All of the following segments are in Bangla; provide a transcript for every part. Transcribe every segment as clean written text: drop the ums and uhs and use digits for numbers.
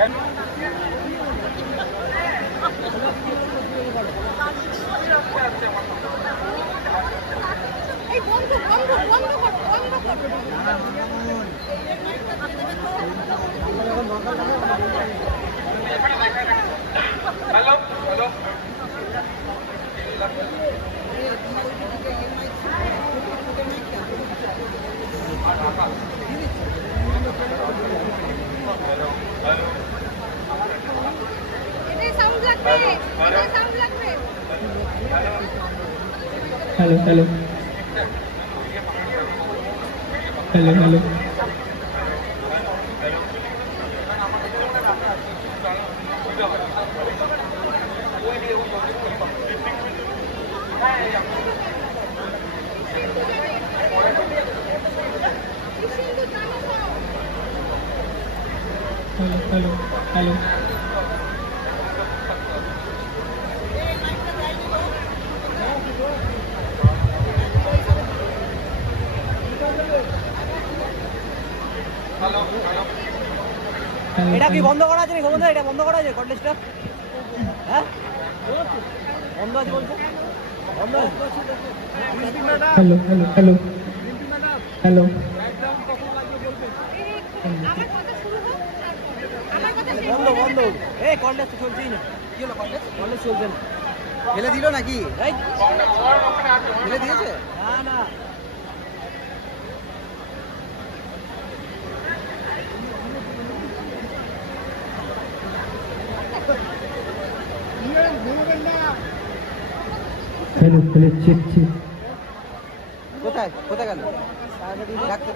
Hello hello hello hello hello hello hello hello এটা কি বন্ধ করা আছে নি গোবন্ধ? এটা বন্ধ করা আছে কন্টেস্টটা? হ্যাঁ বন্ধ আছে বলছো? বন্ধ আছে। हेलो हेलो हेलो हेलो বন্ধ বন্ধ। এই কন্টেস্ট চলছেই না। কি হলো কন্টেস্ট? কন্টেস্ট চলছে না। ফেলে দিল নাকি? রাইট ফেলে দিয়েছে? না না हेलो हेलो चेक चेक কোথায় কোথায় গেল? ডাকতে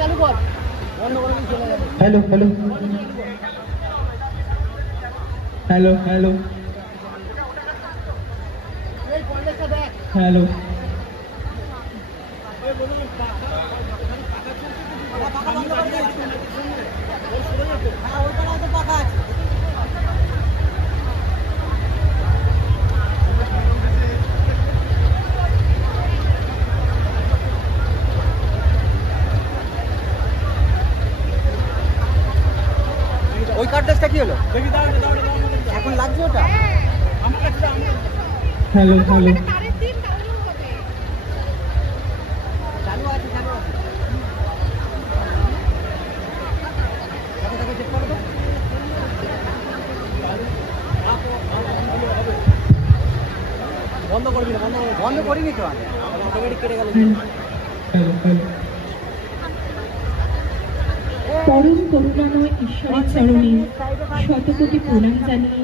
চালু কর বন্ধ করে দিয়ে চলে যাবে। हेलो हेलो हेलो हेलो এই কন্টেস্টটা দেখ। हेलो পাখা বন্ধ করে দে। হ্যাঁ ওই পাড়ায় তো পাখা আছে। ওই কার্ডটা কি হলো? এখন লাগছে ওটা? हेलो हेलो চালু আছে চালু আছে। চেক করো তো। বন্ধ করবি না বন্ধ করিনি তো আমি অটোমেটিক কেটে গেল। हेलो हेलो পরম করুণাময় ঈশ্বরের চরণে শতকোটি প্রণাম জানিয়ে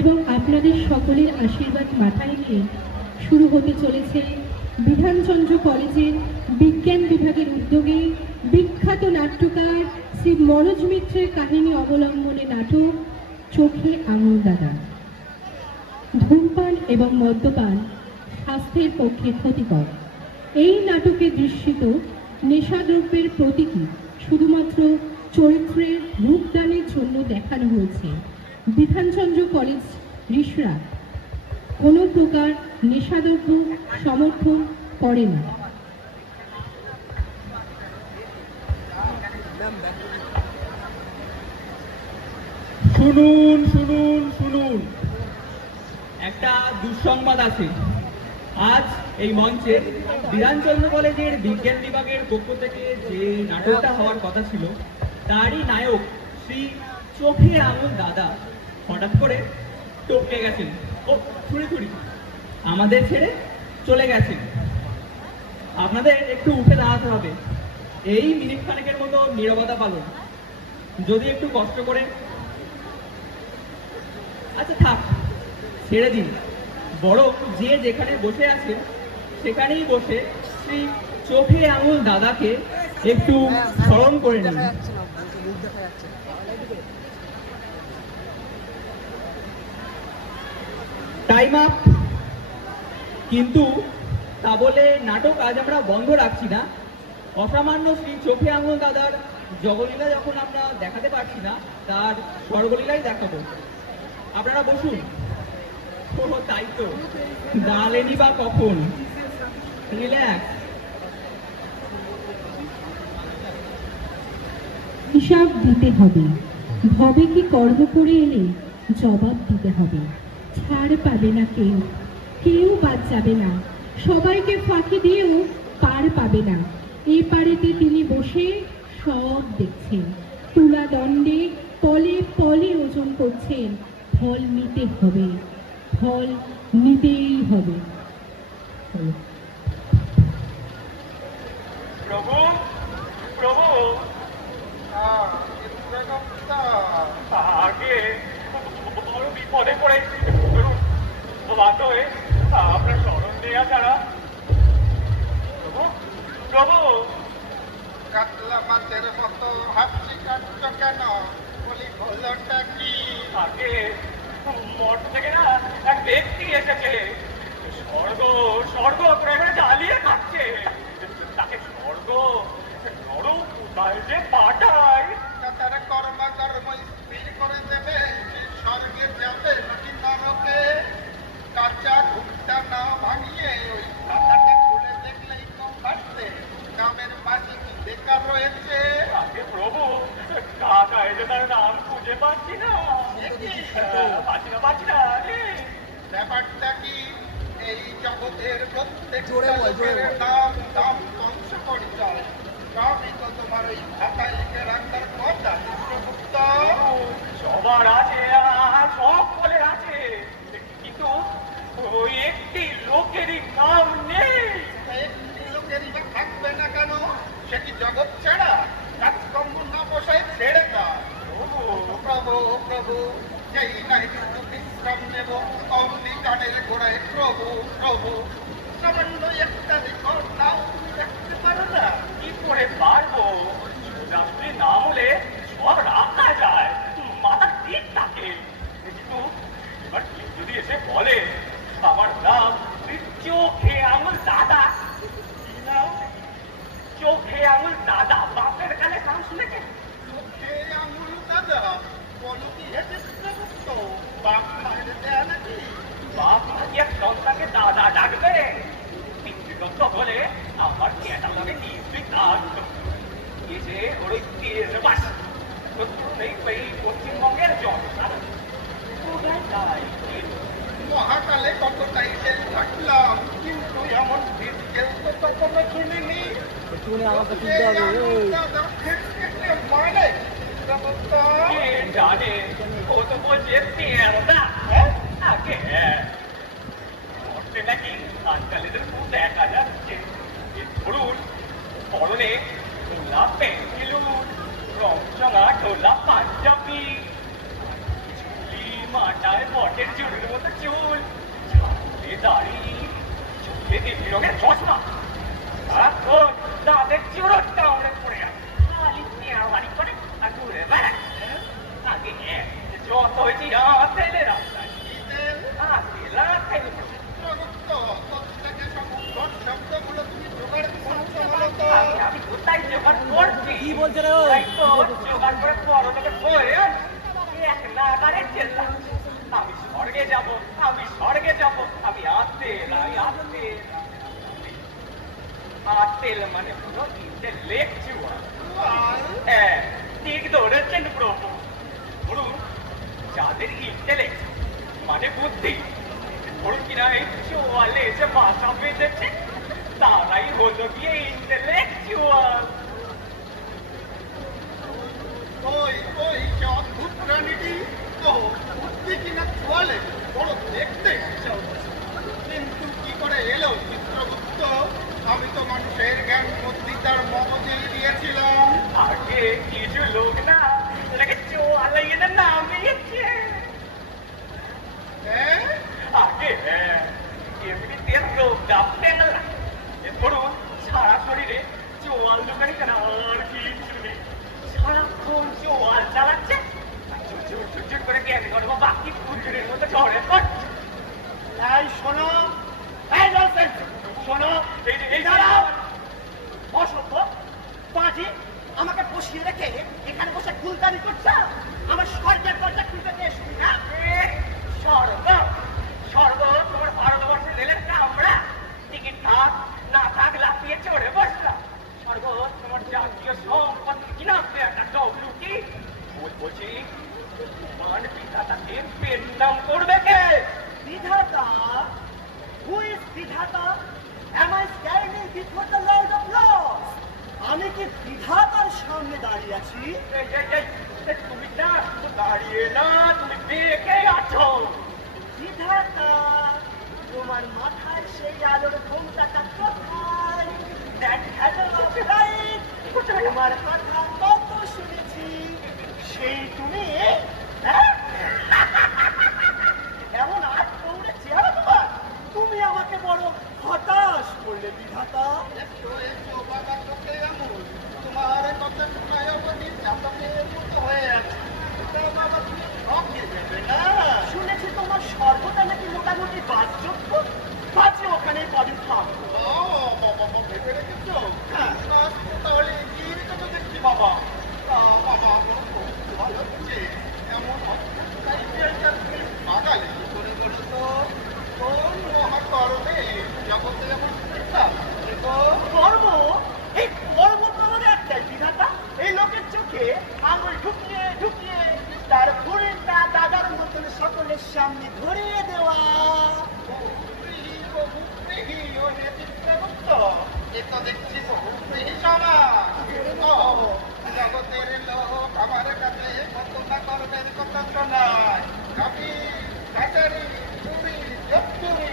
এবং আপনাদের সকলের আশীর্বাদ মাথায় রেখে শুরু হতে চলেছে বিধানচন্দ্র কলেজের বিজ্ঞান বিভাগের উদ্যোগে বিখ্যাত নাট্যকার শ্রী মনোজ মিত্রের কাহিনী অবলম্বনে নাটক চোখে আঙুল দাদা। ধূমপান এবং মদ্যপান স্বাস্থ্যের পক্ষে ক্ষতিকর। এই নাটকে দৃশ্যিত নেশাদ্রব্যের প্রতীকী শুধুমাত্র চরিত্রের রূপদানের জন্য দেখানো হয়েছে। বিধানচন্দ্র কলেজ ঋষরা কোনো প্রকার নেশাদ্রব্য সমর্থন করে না। শুনুন শুনুন শুনুন, একটা দুঃসংবাদ আছে। আজ এই মঞ্চে বিধানচন্দ্র কলেজের বিজ্ঞান বিভাগের পক্ষ থেকে যে নাটকটা হওয়ার কথা ছিল তারই নায়ক শ্রী চোখের আঙুল দাদা হঠাৎ করে টপকে গেছেন ও ছুড়ি আমাদের ছেড়ে চলে গেছেন। আপনাদের একটু উঠে দাঁড়াতে হবে। এই মিনিট খানেকের মতো নীরবতা পালন, যদি একটু কষ্ট করে। আচ্ছা থাক, ছেড়ে দিন, বরং যে যেখানে বসে আছে সেখানেই বসে শ্রী চোখে আঙুল দাদাকে একটু স্মরণ করে নিন। Time up. কিন্তু তা বলে নাটক আজ আমরা বন্ধ রাখছি না। অসামান্য শ্রী চোখে আঙুল দাদার জগলীলা যখন আমরা দেখাতে পারছি না, তার স্বর্গলীলাই দেখাবো। আপনারা বসুন। ও তাই তো, দাঁড়ালেনি বা কখন? রিল্যাক্স। হিসাব দিতে হবে, ভবে কি কর্ম করে এলে জবাব দিতে হবে। ছাড় পাবে না কেউ, কেউ বাদ যাবে না, সবাইকে ফাঁকি দিয়েও পার পাবে না। এই পারেতে তিনি বসে সব দেখছেন, তুলা দণ্ডে পলে পলে ওজন করছেন। ফল নিতে হবে, ফল নিতেই হবে। প্রভু, প্রভু, আগে বড় বিপদে পড়েছি, বাধ্য হয়ে আপনার স্মরণ দেয়া ছাড়া। প্রভু, প্রভু, কাতলা মাছের মতো হাসি কাটছ কেন? বলি হলোটা কি? আগে মঠ থেকে না এক ব্যক্তি এসেছে, স্বর্গ স্বর্গ করে জ্বালিয়ে খাচ্ছে। তাকে স্বর্গ নরম কোথায় যে পাঠায়। তার কর্ম স্থির করে দেবে, স্বর্গে যাবে নাকি নরকে? কাঁচা ঘুমটা না ভাঙিয়ে ওই খাতাটা খুলে দেখলেই কম বাড়ছে। গ্রামের মাঝে কি বেকার রয়েছে? আগে প্রভু, কাকায় যে তার নাম খুঁজে পাচ্ছি না, পাচ্ছি না। ব্যাপারটা কি? এই জগতের প্রত্যেক জোরে বল, জোরে বল। নাম দাম ধ্বংস পরিচয় সবই তো তোমার ওই খাতায় লিখে রাখার কথা। চিত্রগুপ্ত, সবার আছে আর সব ফলে আছে, কিন্তু ওই একটি লোকেরই নাম নেই। একটি লোকেরই বা থাকবে না কেন? সে কি জগৎ ছাড়া? কাজকর্ম না বসায় ছেড়ে দাও। প্রভু, প্রভু প্রভু, যেই নাই একটু বিশ্রাম নেব অমনি কানের গোড়ায় প্রভু প্রভু। সামান্য একটা রেকর্ড নাও দেখতে পারো না? কি করে পারবো? রাত্রি না হলে সব রাখা যায়, মাথা ঠিক থাকে। কিন্তু এবার কেউ যদি এসে বলে আমার নাম চোখে আঙুল দাদা, কি নাও? চোখে আঙুল দাদা, বাপের কানে নাম শুনেছে? চোখে আঙুল দাদা, বলো কি হে চিত্রগুপ্ত? বাপ মায়ের দেয়া নাকি? বাপ নাকি এক সন্তানকে দাদা ডাকবে? পিতৃদত্ত হলে আমার ক্যাটালগে কি কাজ এসে ওর ওই দেশবাস নেই এই পশ্চিমবঙ্গের জনতা কোথায় যায়? মহাকালে কতটাই সে থাকলাম, কিন্তু এমন ভিড় কেউ তো কখনো শুনিনি। একটুখানি আমাকে তুলতে হবে। ওই দাদা খেটে মানে চিত্রগুপ্ত। কে জানে, ও তো বলছে তেরোটা। আগে মরতে নাকি আজকাল এদের খুব দেখা যাচ্ছে। ধরুন পরনে ঢোলা পেন্সিলুন, রংচঙা ঢোলা পাঞ্জাবি, চুলি মাথায় বটের চুলের মতো চুল, ছালে দাড়ি, চোখে দেবী রঙের চশমা, সারাক্ষণ তাদের চুরোট কামড়ে পড়ে আছে, খালি পেয়ারি করে আর ঘুরে বেড়ায়। আগে যত হয়েছি তেলে রাস্তায় চিত্রগুপ্ত, প্রত্যেকে সব শব্দগুলো তুমি জোগাড় করছো বলো তো? আমি কোথায় জোগাড় করছি? কি বলছে রে ও? তাই তো জোগাড় করে পরো থেকে বয়ে এক নাগারে চেল্লাচ্ছে, আমি স্বর্গে যাব, আমি স্বর্গে যাব, আমি আতেল, আমি আতেল। আতেল মানে পুরো ইন্টেলেকচুয়াল। হ্যাঁ, ঠিক ধরেছেন প্রভু। বলুন, যাদের ইন্টেলেক্ট মানে বুদ্ধি, ধরুন কিনা এই চোয়ালে এসে বাসা বেঁধেছে, তারাই হলো গিয়ে ইন্টেলেকচুয়াল। ওই ওই যে অদ্ভুত প্রাণীটি তো বুদ্ধি কিনা চলে বড় দেখতে ইচ্ছা হচ্ছে। কিন্তু কি করে এলো চিত্রগুপ্ত? আমি তো মানুষের জ্ঞান বুদ্ধি তার মগজেই দিয়েছিলাম। আগে কিছু লোক না এটাকে চোয়ালে এনে নামিয়েছে। হ্যাঁ, আগে এমনিতে লোক ডাকতে না, ধরুন শরীরে চোয়াল দোকানি কেন আর কিছু নেই, সারাক্ষণ চোয়াল চালাচ্ছে, ঝুরঝুর করে জ্ঞান করবো বাকি ফুলঝুরির মতো ঝড়ে পড়ছে। এই শোনো, এই নরসেন্স, শোনো, এই দাঁড়াও, অসভ্য পাজি আমাকে বসিয়ে রেখে এখানে বসে গুলতানি করছে। আমার স্বর্গের দরজা খুলতে নিয়ে শুনি না। স্বর্গ স্বর্গ তোমার ভারতবর্ষের রেলের কামড়া, টিকিট থাক না থাক লাফিয়ে চড়ে বসলাম। স্বর্গ তোমার জাতীয় সম্পত্তি কিনা একটা ডব্লিউটি বলছি, তোমার পিতাটাকে পেন্ডাম করবে কে? বিধাতা, who is বিধাতা? Am I standing before the Lord of Laws? আমি কি বিধাতার সামনে দাঁড়িয়ে আছি? তুমি না শুধু দাঁড়িয়ে না, তুমি বেঁকে আছো। বিধাতা, তোমার মাথায় সেই আলোর ঘোমটাটা কোথায়? That handle of light, তোমার কথা কত শুনেছি, সেই তুমি? হ্যাঁ? এমন আট দৌড়ে চেহারা তোমার, তুমি আমাকে বড় হতাশ করলে বিধাতা। তোমার কথা শোনায় চাপাতের মতো হয়ে আছে। শুনেছি তোমার সর্বদা নাকি মোটামুটি বাসযোগ্য, বাজে ওখানে কদিন থাকবো। ভেবে রেখেছো? তাহলে এগিয়ে তো দেখছি বাবা। বাবা ভালো হচ্ছে, এমন তুমি বাঙালি করে বলো তো, কোন মহাকর্মে জগতে যেমন কর্ম, এই কর্ম তো আমাদের একটাই বিধাতা, এই লোকের চোখে আঙুল ঢুকিয়ে ঢুকিয়ে তার ভুলটা দাদার মতন সকলের সামনে ধরিয়ে দেওয়া। দেখছি জগতের লোক আমার কাছে কত কর্মের কথা শোনায়, আমি কাছারি চুরি চুরি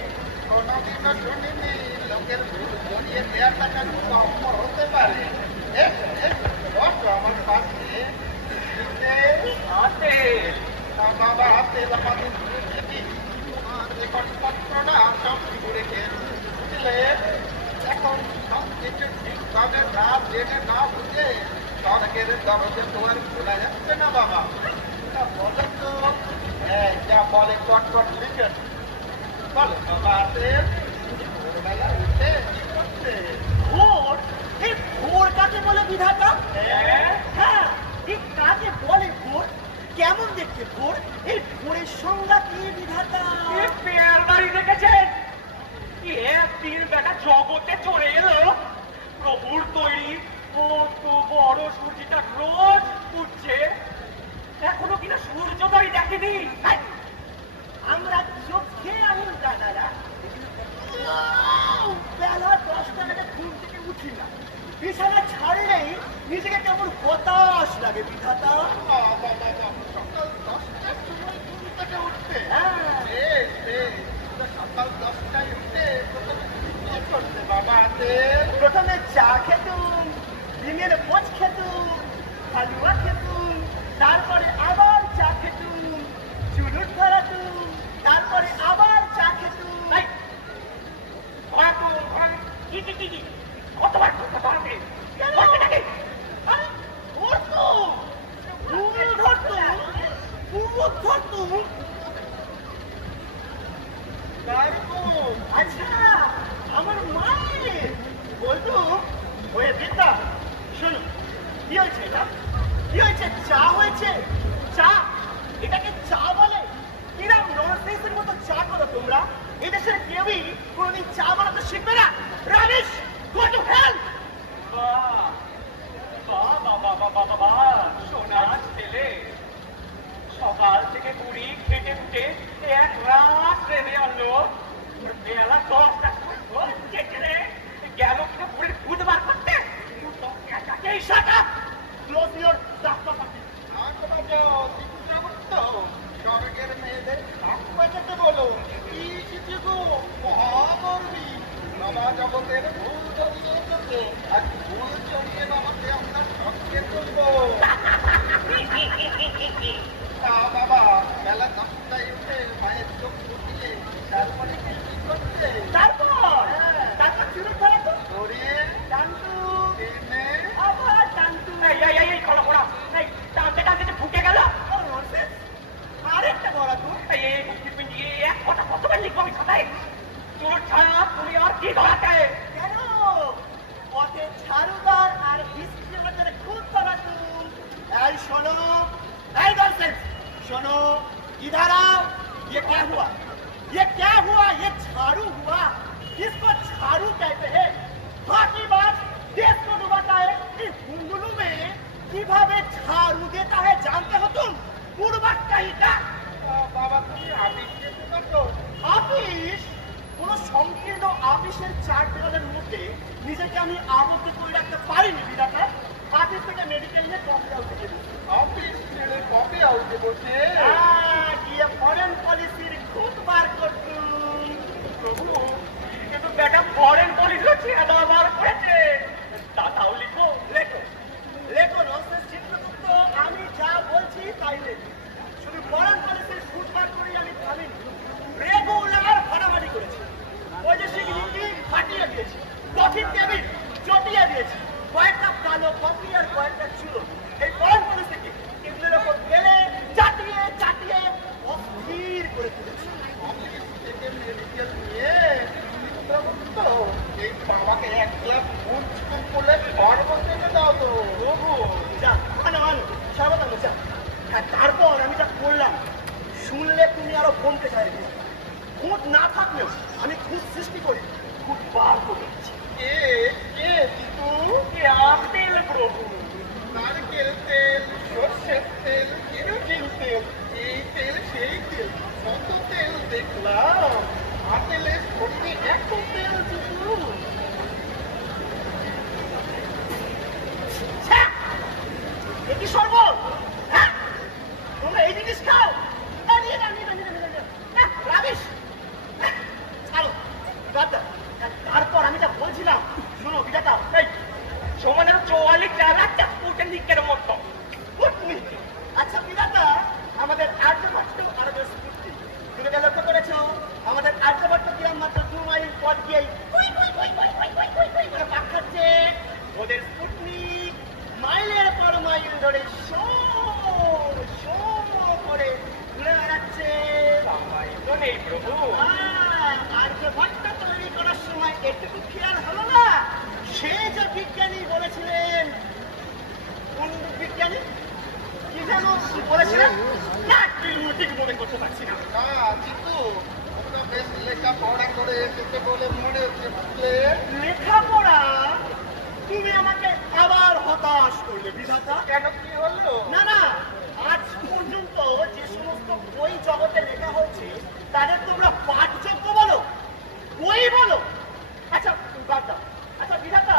কোনদিনও শুনিনি লোকের ভুল জড়িয়ে দেওয়ার টাকা অমর হতে পারে। আমার পাশে আছে বাবা হাতে আমাদের তোমার রেকর্ডপত্রটা সব ঘুরে খেয়ে এখন সব কিছু ঠিকভাবে না জেনে না বুঝে স্বর্গের দরজে তোমার খোলা যাচ্ছে না বাবা। বলো তো, যা বলে চটপট লিখে বলো বাবা হাতে ভোরবেলা উঠে কি করছে? ভোর? এই ভোর কাকে বলে বিধাতা? হ্যাঁ, এই কাকে বলে ভোর? কেমন দেখতে ভোর? এই ভোরের সংজ্ঞা কি বিধাতা? পেয়ার বাড়ি দেখেছেন? একদিন বেটা জগতে চলে এলো, প্রভুর তৈরি কত বড় সূর্যটা রোজ উঠছে, এখনো কিনা সূর্যোদয় দেখেনি। আমরা চোখে আঙুল দাদারা বেলা 10টা থেকে ঘুম থেকে উঠি না, বিছানা ছাড়লেই নিজেকে কেমন হতাশ লাগে বিধাতা। সকাল 10টার সময় ঘুম থেকে উঠতে, সকাল 10টায় উঠে করতে বাবা হাতে প্রথমে চা খেতুম, ডিমের পোচ খেতুম, হালুয়া খেতুম, তারপরে আবার চা খেতুম, চুরুট ধরাতুম, তারপরে আবার চা খেতুম। কতবার ধরবে আচ্ছা, আমার মায়ের বলতো হয়ে দিতা। শোনো, কি হয়েছে এটা? কি হয়েছে? চা হয়েছে? চা? এটাকে চা বলে? কিরাম ননসেন্সের মতো চা করো তোমরা? এদেশের কেউই কোনোদিন চা বানাতে শিখবে না। রানিশ, go to hell! সোনা ছেলে সকাল থেকে বুড়ি খেটে খুটে এক রাত ট্রেনে আনলো, বেলা 10টা গেল কিনা বুড়ির বুধবার করতে। Close your স্বর্গের মেয়েদের কাক বাজাতে বলে কথা কতবার লিখবো আমি খাতায়? তোর ছাড়া তুমি আর কি ধরাতে? কেন পথে ঝাড়ুদার আর বৃষ্টির খুব চলাচল। এই শোনো, এই ননসেন্স শোনো, इधर आओ। ये क्या हुआ? ये क्या हुआ? ये झाड़ू हुआ, इसको झाड़ू कहते हैं। बाकी बात देश को डुबाता है कि हुंगलू में কিভাবে ঝাড়ু देता है जानते हो तुम? पूर्वक कहीं का বাবা তুমি আপিসকে তো আপিস কোন সংকীর্ণ আপিসের চার দেওয়ালের মধ্যে নিজেকে আমি আবদ্ধ করে রাখতে পারিনি বিধাতা। আপিস থেকে মেডিকেল নিয়ে কফি আউটে গেছি। অফিস ছেড়ে কফি আউটে বসে গিয়ে ফরেন পলিসির খুব বার করতুম। প্রভু কিন্তু বেটা ফরেন পলিসিও ছেড়ে দেওয়া বার করেছে। তাও লিখো লেখো লেখো ননসেন্স চিত্রগুপ্ত, আমি যা বলছি তাই লেখো। শুধু ফরেন পলিসির খুব বার করি আমি থামিনি, রেগুলার ফাটাফাটি করেছি। বৈদেশিক নীতি ফাটিয়ে দিয়েছি, কফি টেবিল চটিয়ে দিয়েছি, কয়েকটা কালো কফি আর কয়েকটা চুলো এই ফরেন পলিসিকে টেবিলের ওপর ফেলে চাটিয়ে চাটিয়ে অস্থির করে তুলেছি। এই বাবাকে এক গ্লাস দুধ স্কুপ করলে ঘর বসে দাও তো প্রভু। যা মানে সাবধান যা। হ্যাঁ, তারপর আমি যা করলাম শুনলে তুমি আরো কমতে চাইবে। খুঁত না থাকলেও আমি খুঁত সৃষ্টি করি, খুব বার করে দিচ্ছি। কে কে জিতু? তেল প্রভু, নারকেল তেল, সর্ষের তেল, কেরোসিন তেল, এই তেল সেই তেল, কত তেল দেখলাম। আপেলে সত্যি এত তেল জিতু? এটি সর্বত? হ্যাঁ, তোমরা এই জিনিস খাও? রাবিশ। ছাড়ো, তারপর আমি যা বলছিলাম শোনো বিধাতা। এই সমানের 44 স্পুটনিকের মতো। আচ্ছা বিধাতা, আমাদের আর্যভট্ট আর ওদের স্পুটনিক তুমি যা লক্ষ্য করেছো, আমাদের আর্যভট্ট কিরম মাত্র 2 মাইল পথ গিয়েই করে পাক খাচ্ছে, ওদের স্পুটনিক মাইলের পর মাইল ধরে শো শো করে ঘুরে বেড়াচ্ছে। তো নেই প্রভু। আর্যভট্ট তৈরি করার সময় এটুকু খেয়াল হলো না, সে যে বিজ্ঞানী বলেছিলেন, কোন বিজ্ঞানী কি যেন বলেছিলেন না, ঠিক মনে করতে পারছি না। বেশ লেখাপড়া করে এসেছে বলে মনে হচ্ছে। লেখাপড়া? তুমি আমাকে আবার হতাশ করলে বিধাতা। কেন, কি হলো? না না, আজ পর্যন্ত যে সমস্ত বই জগতে লেখা হয়েছে তাদের তোমরা পাঠযোগ্য বলো, বই বলো? আচ্ছা বাদ দাও। আচ্ছা বিধাতা,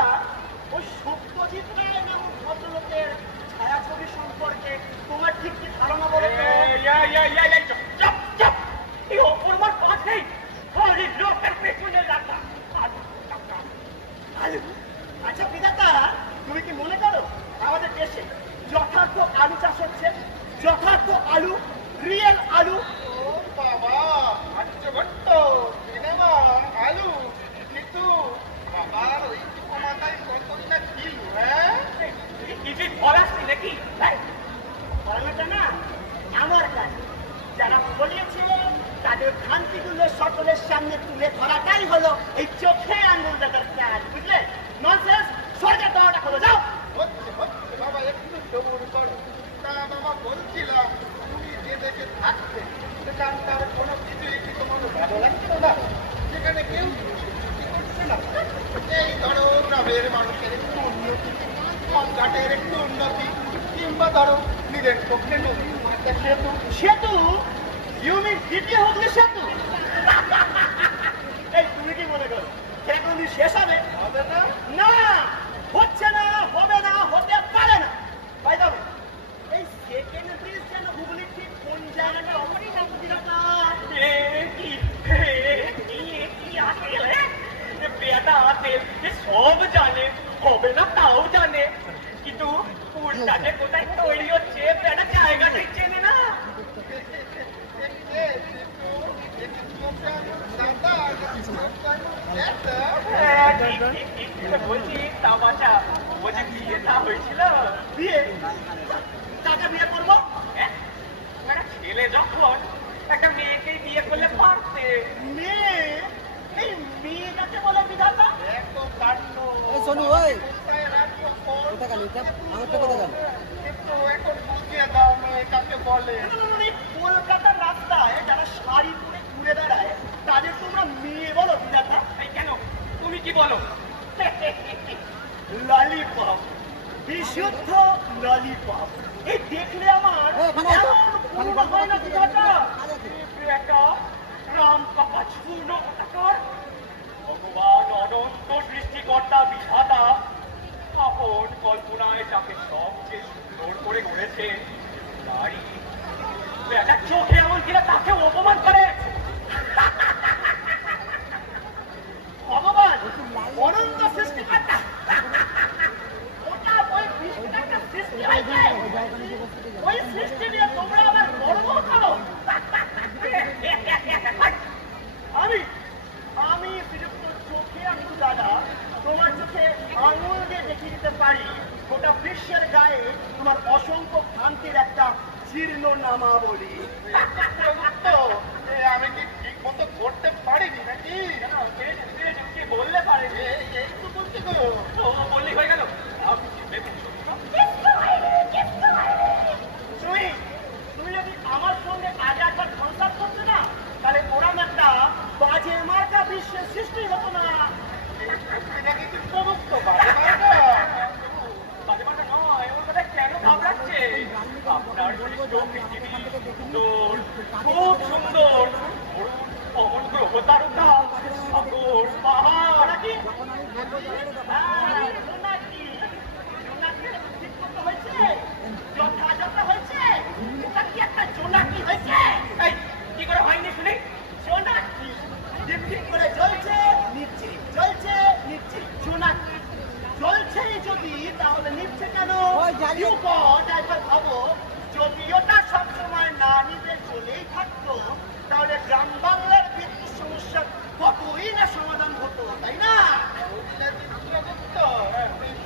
ওই সত্যজিৎ রায় নামক ভদ্রলোকের ছায়াছবি সম্পর্কে তোমার ঠিক কি ধারণা বলো? এই অপরমার পাঁচ নেই, লোকের পেছনে লাগা। আচ্ছা বিধাতা, তুমি কি মনে করো আমাদের দেশে যথার্থ আলু চাষ হচ্ছে? যথার্থ আলু, রিয়েল আলু? ও বাবা, আর্যভট্ট, সিনেমা, আলু, কিন্তু বাবার ওই মাথায় কতটা ছিল? হ্যাঁ, কিছুই বলাসনি নাকি? বলাটা না আমার কাজ। যারা বলিয়েছে তাদের ভ্রান্তিগুলো সকলের সামনে তুলে ধরাটাই হলো এই চোখে আঙুল দেখার কাজ, বুঝলে? ননসেন্স, সরকার দেওয়াটা হলো, যাও। হচ্ছে হচ্ছে বাবা, একটু সবুর করো। তা বাবা বলছিলাম, তুমি যে দেশে থাকতে সেখানকার কোনো কিছুই কি তোমার ভালো লাগছিল না? সেখানে কেউ কি করছে না? এই ধরো গ্রামের মানুষের একটু উন্নতি, ঘাটের একটু উন্নতি, কিংবা ধরো নিজের পক্ষে নদী একটা সেতু। সেতু? ইউ মিন দ্বিতীয় হচ্ছে সেতু? এই তুমি কি মনে করো সেগুলি শেষ হবে? হবে না, না হচ্ছে না, হবে না, হতে পারে না। ভাই দাও, এই সেকেন্ড ব্রিজ যেন হুগলির ঠিক কোন জায়গাটা অমরই না বুঝিরাটা? সব জানে, হবে না তাও জানে, কিন্তু পুরটাকে কোথায় তৈরি হচ্ছে একটা জায়গাটাই চেনে না। বলছি তা বাচ্চা, বলছি বিয়েটা হয়েছিল? বিয়ে? টাকা বিয়ে করবো? একটা ছেলে যখন একটা মেয়েকে বিয়ে করলে পারতে মেয়ে, এই মেয়ে কাকে বলে বিধাতা? এত কাণ্ড। এই শোনো, ওই। কোথায় রাখবো ফোন? কোথা গেল এটা? আমারটা কোথা গেল? একটু এখন বুঝিয়ে দাও মেয়ে কাকে বলে। এই কলকাতার রাস্তায় যারা শাড়ি পরে ঘুরে বেড়ায় তাদের তোমরা মেয়ে বলো বিধাতা? এই কেন তুমি কি বলো? ললিপপ, বিশুদ্ধ ললিপপ। এই দেখলে আমার ওখানে আসো। এমন মনে হয় না বিধাতা? একটা রাম কাপা চূর্ণ কথাকার ভগবান অনন্ত সৃষ্টিকর্তা বিধাতা আপন কল্পনায় যাকে সবচেয়ে সুন্দর করে গড়েছে নারী একটা চোখে এমন কিনা তাকে অপমান করে। ভগবান অনন্ত সৃষ্টিকর্তা, ওটা ওই বিষ্ণুর একটা সৃষ্টি হয়েছে। ওই সৃষ্টি নিয়ে তোমরা আবার গর্ব করো। আমি শ্রীযুক্ত চোখে আমি তো দাদা তোমার চোখে আঙুল দিয়ে দেখিয়ে দিতে পারি গোটা বিশ্বের গায়ে তোমার অসংখ্য ভ্রান্তির একটা জীর্ণ নামাবলী। আমি কি ঠিক মতো করতে পারিনি নাকি? কি বললে পারে এই তো বলছি গো। বললি হয়ে গেল। তুমি যদি আমার সঙ্গে আগে একবার সংসার করতে না তাহলে ওরম একটা বাজে মার্কা বিশ্বের সৃষ্টি হতো না। এটা কি সমস্ত বাজে মার্কা? মাঝে মাঝে নয় ওর কথা কেন ঘাবড়াচ্ছে? আপনার সৃষ্ট পৃথিবী সুন্দর, খুব সুন্দর। অমন গ্রহ তারকা, সাগর, পাহাড় নাকি যথাযথ হয়েছে। এটা কি একটা জোনাকি হয়েছে? এই, কি করে হয়নি শুনি? জোনাকি ডিপ করে জ্বলছে নিচ্ছে, জ্বলছে নিচ্ছে। জোনাকি জ্বলছেই যদি তাহলে নিচ্ছে কেন? ওই জ্বালিয়ে- একবার ভাবো, যদি ওটা সবসময় না নিতে চলেই থাকতো তাহলে গ্রাম বাংলার বিদ্যুৎ সমস্যার কতই না সমাধান হতো, তাই না?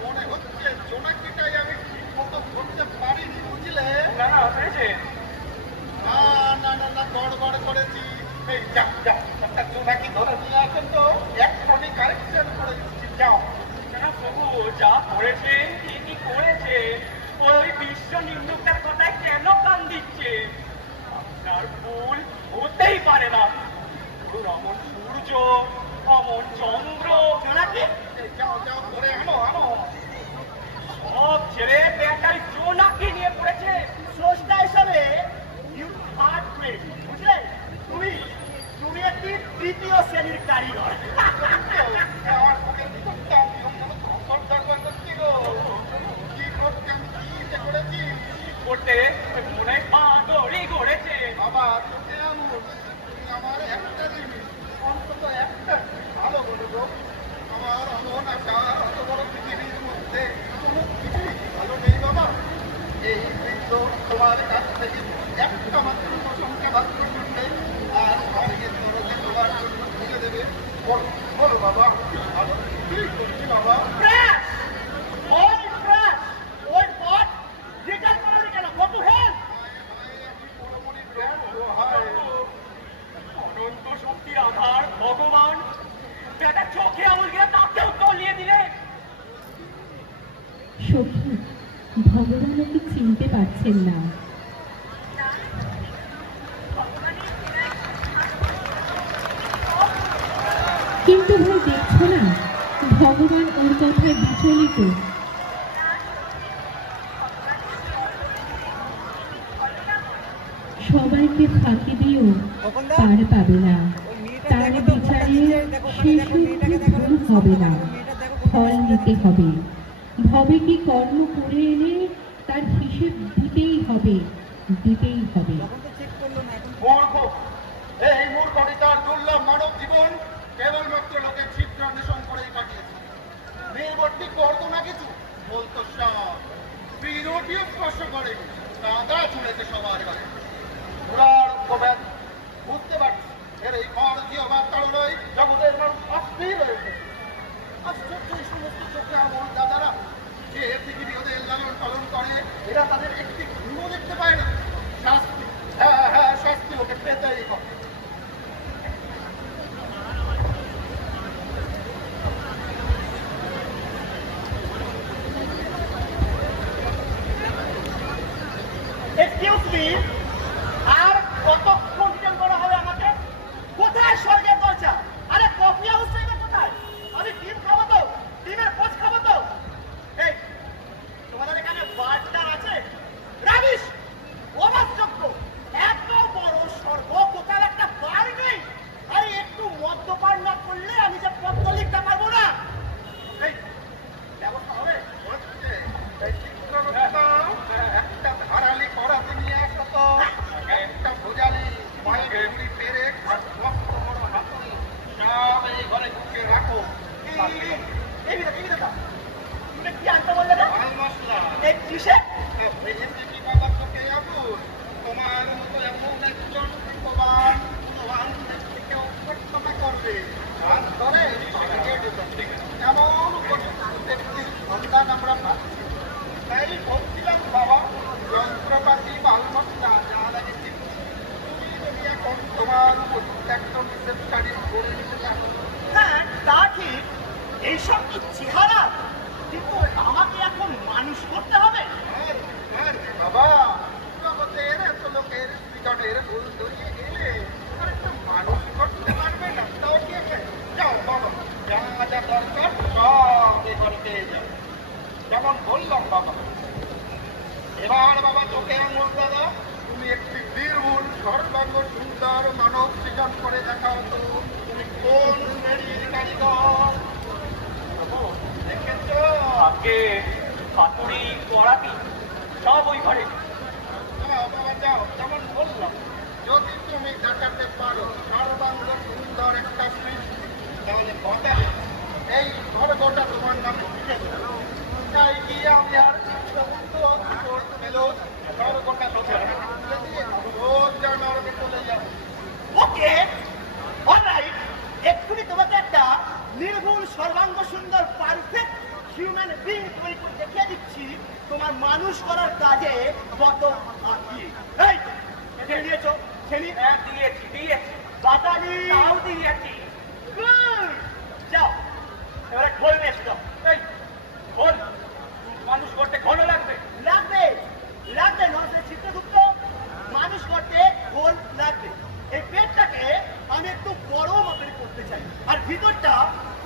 মনে হচ্ছে জোনাকিটাই আমি ঠিক মতো করতে পারিনি, বুঝলে? না না হয়েছে। না গড়বড় করেছি। এই যাও একটা জোনাকি ধরে নিয়ে আসেন তো, এক্ষুনি কারেকশন করে দিচ্ছি। যাও। না প্রভু যা করেছে ঠিকই করেছে। ওই বিশ্ব নিম্নকার কথায় কেন কান দিচ্ছে? আপনার ভুল হতেই পারে না। ওর অমন সূর্য, অমন চন্দ্র, জোনাকি যাও ধরে আনো। সব ছেড়ে বেটাই জোনাকি নিয়ে পড়েছে। স্রষ্টা হিসাবে ইউ হার্ট গ্রেট, বুঝলে? তুমি একটি তৃতীয় শ্রেণীর কারিগর। করতে মনে হয় পাগলই গড়েছে। বাবা তোকে আমার একটা জিনিস অন্তত একটা ভালো বলে গো, আমার অননাটা অত বড় পৃথিবীর মধ্যে কোনো কিছুই ভালো নেই বাবা। এই বৃদ্ধ তোমার কাছ থেকে একটা মাত্র প্রশংসা মাত্র করবে আর আগে তোমাকে তোমার জন্য ভুলে দেবে। বলো বাবা, ভালো কিছুই করছি বাবা। ওই পথ রিটার্ন করাবে কেন? কত হেল্প অনন্ত শক্তির আধার ভগবান বেটা চোখে আঙুল গিয়ে তাকেও তলিয়ে দিলে। সখী, ভগবান ওকে চিনতে পারছেন না। কিন্তু ভাই দেখছো না, ভগবান ওর কথায় বিচলিত। সবাইকে ফাঁকি দিয়েও পার পাবে না। তার বিচারে সে ভুল হবে না, ফল নিতে হবে। ভবে কি কর্ম করে এলে তার হিসেব দিতেই হবে। মূর্খ, এই মূর্খটিতার দুর্লভ মানব জীবন কেবলমাত্র লোকের ছিদ্র অন্বেষণ করেই কাটিয়েছে। নির্বর্তী করতো না কিছু, বলতো সব। বিরোধীও স্পর্শ করে কাদা ছুঁড়েছে সবার গায়ে। ঘোড়ার কবেন বুঝতে পারছি এর এই ভারতীয় বার্তাড়ই জগতের মানুষ অস্থির হয়ে উঠেছে। আশ্চর্য এই সমস্ত চোখে আমার দাদারা যে পৃথিবী ওদের লালন পালন করে, এরা তাদের একটি গুণও দেখতে পায় না। শাস্তি, হ্যাঁ শাস্তি ওকে পেতেই হবে। আচ্ছা, আরে কফি হাউস এটা কোথায়? আমি ডিম খাবো তো, ডিমের পোচ খাবো তো। এই তোমাদের এখানে বারটা আছে? রাবিশ, অবাকযোগ্য, এত বড় সর্বপ্রকার একটা বার নেই। আরে একটু মদ্যপান না করলে আমি যে পত্র লিখতে পারবো না। এই ব্যবস্থা হবে? এই চিত্রগুপ্ত একটা ধারালি কড়াতে নিয়ে আসো তো, একটা ভোজালি পায়ে ঘুড়ি পেরে আর মস্ত বড় হাতুড়ি সব এই ঘরে ঢুকে রাখো। এই দাদা, তুমি কি আনতে বললে না? মাল মশলা এই কিসে? এমনি বাবার চোখে আগুন, তোমার মতো এমন একজন ভগবান ভগবান কেউ প্রার্থনা করবে আর ধরে এমন ব্যক্তির সন্ধান আমরা পাচ্ছি। তাই বলছিলাম বাবা, যন্ত্রপাতি মাল মশলা যা লাগে তুমি যদি এখন তোমার উপযুক্ত একজন রিসেপশনিস্ট করে নিতে পারো। হ্যাঁ, তা ঠিক। এইসব কি চেহারা? কিন্তু আমাকে এখন মানুষ করতে হবে। বাবা, জগতের এত লোকের সৃজনের ভুল ধরিয়ে গেলে আর একটা মানুষ করতে পারবে না। তাও কি আছে? যাও বাবা, যা যা দরকার সব এ করে পেয়ে যাও। যেমন বললাম বাবা, এবার বাবা চোখে আঙুল দাদা, তুমি একটি নির্ভুল সর্বাঙ্গ সুন্দর মানব সৃজন করে দেখাও তো, তুমি কোন শ্রেণীর কারিগর? দেখেছ? আগে হাতুড়ি কড়াতি সব ওই ঘরে। যাও বাবা যাও, যেমন বললাম, যদি তুমি দেখাতে পারো সর্বাঙ্গ সুন্দর একটা সৃষ্টি, তাহলে কথা এই স্বর্গটা তোমার নামে লিখে দেব। তাই গিয়ে আমি আর চিত্রগুপ্ত পেলো স্বর্গটা তোমার তুলে দিয়ে রোজ যা নরকে চলে যাবো। ওকে, অলরাইট। এক্ষুনি তোমাকে একটা নির্ভুল সর্বাঙ্গ সুন্দর পারফেক্ট হিউম্যান বিং তৈরি করে দেখিয়ে দিচ্ছি তোমার মানুষ করার কাজে কত আঁকি। এই ছেড়ে দিয়েছো? ছেড়ে দিয়েছি বাতালি তাও দিয়েছি। Good! যাও, এবারে ঢোল নিয়ে এসো। এই ঘোল মানুষ করতে ঘোলও লাগবে। লাগবে নজরে চিত্রগুপ্ত, মানুষ করতে ঘোল লাগবে। এই পেটটাকে আমি একটু বড় মাপের করতে চাই আর ভিতরটা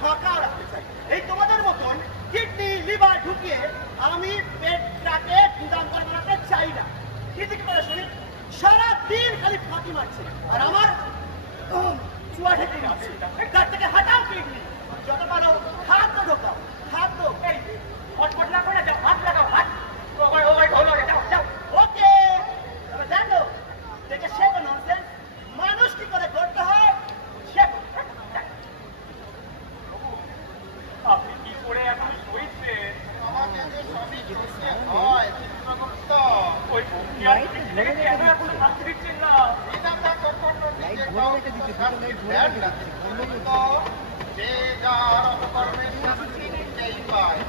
ফাঁকা রাখতে চাই। এই তোমাদের মতন কিডনি লিভার ঢুকিয়ে আমি পেটটাকে গুদাম করে বানাতে চাই না। কি করে শুনি? সারাদিন খালি ফাঁকি মারছে আর আমার চুয়া ঢেকে গেছে। তার থেকে হাঁটাও কিডনি, যত পারো খাদ্য ঢোকাও, খাদ্য। এই ফটফট লাগবে না, যাও হাত লাগাও, হাত ওই ঘোল হয়ে যাও যাও। ওকে, এবার জানো দেখে শেখো ননসেন্স। মানুষ কি করে করতে হয় শেখো। আপনি কি করে এখন সইছেন? আমাকে যে সবই করতে হয় চিত্রগুপ্ত। ওই ভক্তি আর থেকে কেন এখন শান্তি দিচ্ছেন না? বিধাতা কখনো নিজের কাউকে শান্তি দেন না চিত্রগুপ্ত। যে যার অপকর্মের শাস্তি নিজেই পায়,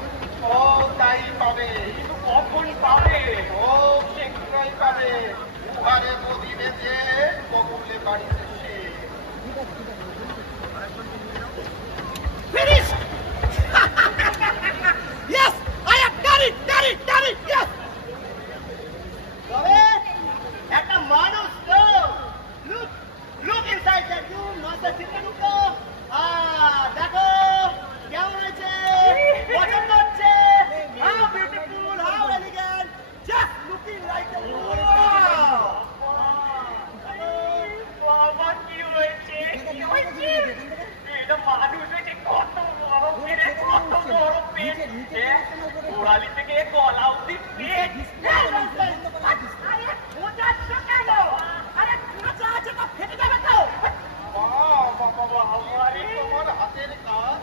ও তাই পাবে। কিন্তু কখন পাবে? ও শীঘ্রই পাবে। উহারে বদিবে যে বকুলে বাড়িতে সে। Finish! Yes, I have done it, yes! তবে একটা মানুষ তো look inside that room, নয়তো চিত্রগুপ্ত। দেখো কেমন হয়েছে, পছন্দ হচ্ছে? How beautiful, how elegant, just looking like a wow! বাবা কি হয়েছে? কি হয়েছে? এটা মানুষ হয়েছে, কত বড় পেট, কত বড় পেট। গোড়ালি থেকে গলা অব্দি পেট। আরে খোঁজাচ্ছ কেন? আরে খোঁজা আছে তো ফেটে যাবে তো। বাবা আমারই তোমার হাতের কাজ।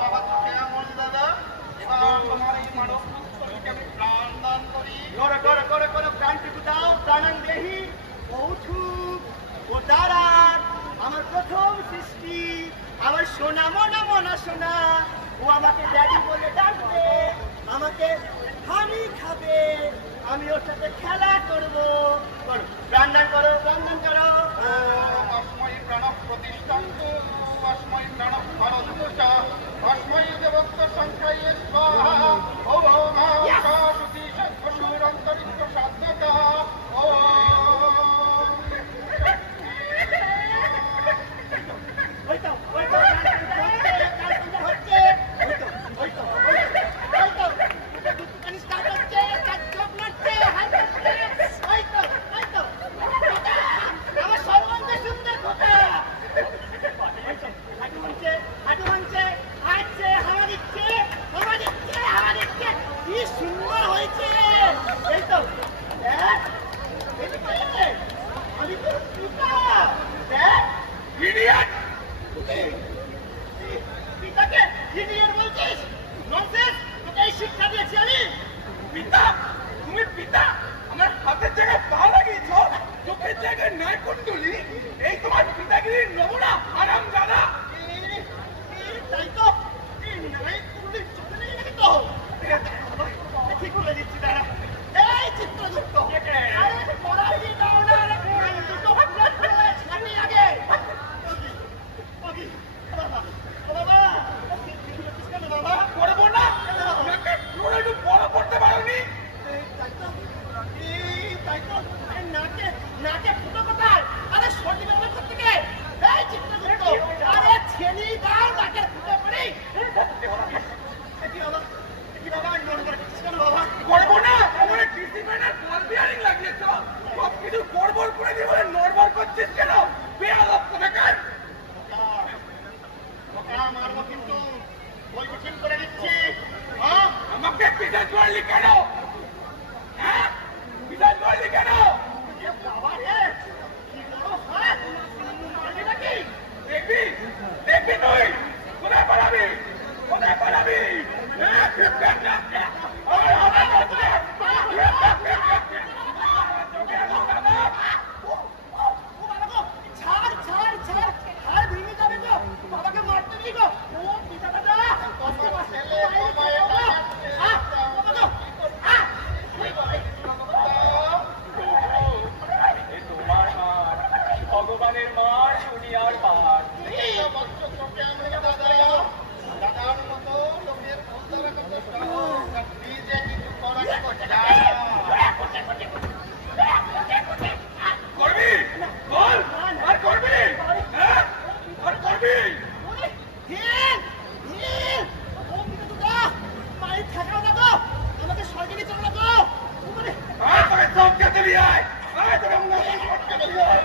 বাবা চোখে আঙুল দাদা, এবার তোমার এই মানব পুত্রকে আমি প্রাণ দান করি। করো প্রাণটুকু দাও, প্রাণাং দেহি। পৌঁছু ও দাঁড়ান, আমার প্রথম সৃষ্টি, আমার সোনা মনা সোনা। ও আমাকে ড্যাডি বলে ডাকবে, আমাকে হানি খাবে, আমি ওর সাথে খেলা করবো। করো প্রাণ দান করো। অস্ময়ী প্রাণব প্রতিষ্ঠান্তু, অস্ময়ী প্রাণব ভারতভূষা, অস্ময়ী দেবত্ব সংখ্যায় স্বাহা। ও মা সতী পশুর অন্তরিক্ষ সাধ্যতা। ও করলি কেন? হ্যাঁ, মিসাইল করলি কেন? বাবা রে, কি বড় হাত, মারবি নাকি? দেখবি দেখবি তুই কোথায় পালাবি, কোথায় পালাবি? ছাড় ছাড় ছাড়, হাড় ভেঙে যাবে গো, বাবাকে মারতে নেই গো। ও পিতা দাদা, আস্তে আস্তে তোমার মার, ভগবানের মার, দুনিয়ার পার। দাদার মতো লোকের বন্ধুরা কত সাহস, আর নিজে কিছু করার করছে না। করবি বল, আর করবি? হ্যাঁ, আর করবি? মায়ের থাকাও না গো, আমাকে সরকারি চলো না গো। তোকে সব খেতে নিয়ে আয়, তোকে সব খেতে নিয়ে আয়।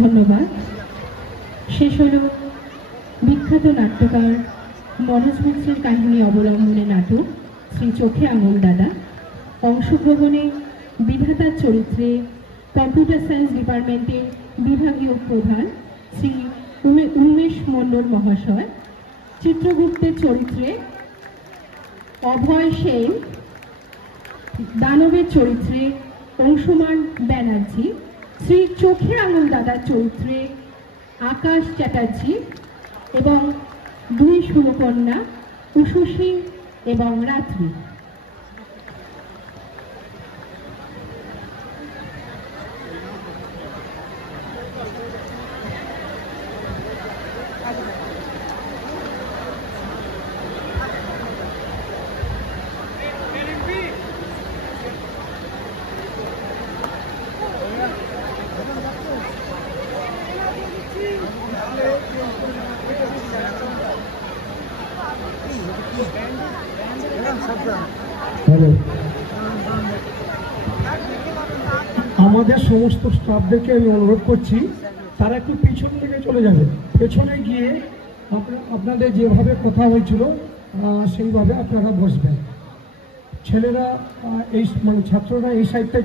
ধন্যবাদ। শেষ হল বিখ্যাত নাট্যকার মনোজ মিত্রের কাহিনী অবলম্বনে নাটক শ্রী চোখে আঙুল দাদা। অংশগ্রহণে বিধাতার চরিত্রে কম্পিউটার সায়েন্স ডিপার্টমেন্টের বিভাগীয় প্রধান শ্রী উমেশ মণ্ডল মহাশয়, চিত্রগুপ্তের চরিত্রে অভয় সেন, দানবের চরিত্রে অংশুমান ব্যানার্জি, শ্রী চোখে আঙুল দাদার চরিত্রে আকাশ চ্যাটার্জি এবং দুই সুরকন্যা উষসী এবং রাত্রি। হ্যালো, আমাদের সমস্ত স্টাফদেরকে আমি অনুরোধ করছি তারা একটু পিছন দিকে চলে যাবে। পেছনে গিয়ে আপনাদের যেভাবে কথা হয়েছিল সেইভাবে আপনারা বসবেন। ছেলেরা এই ছাত্ররা এই সাইডটায়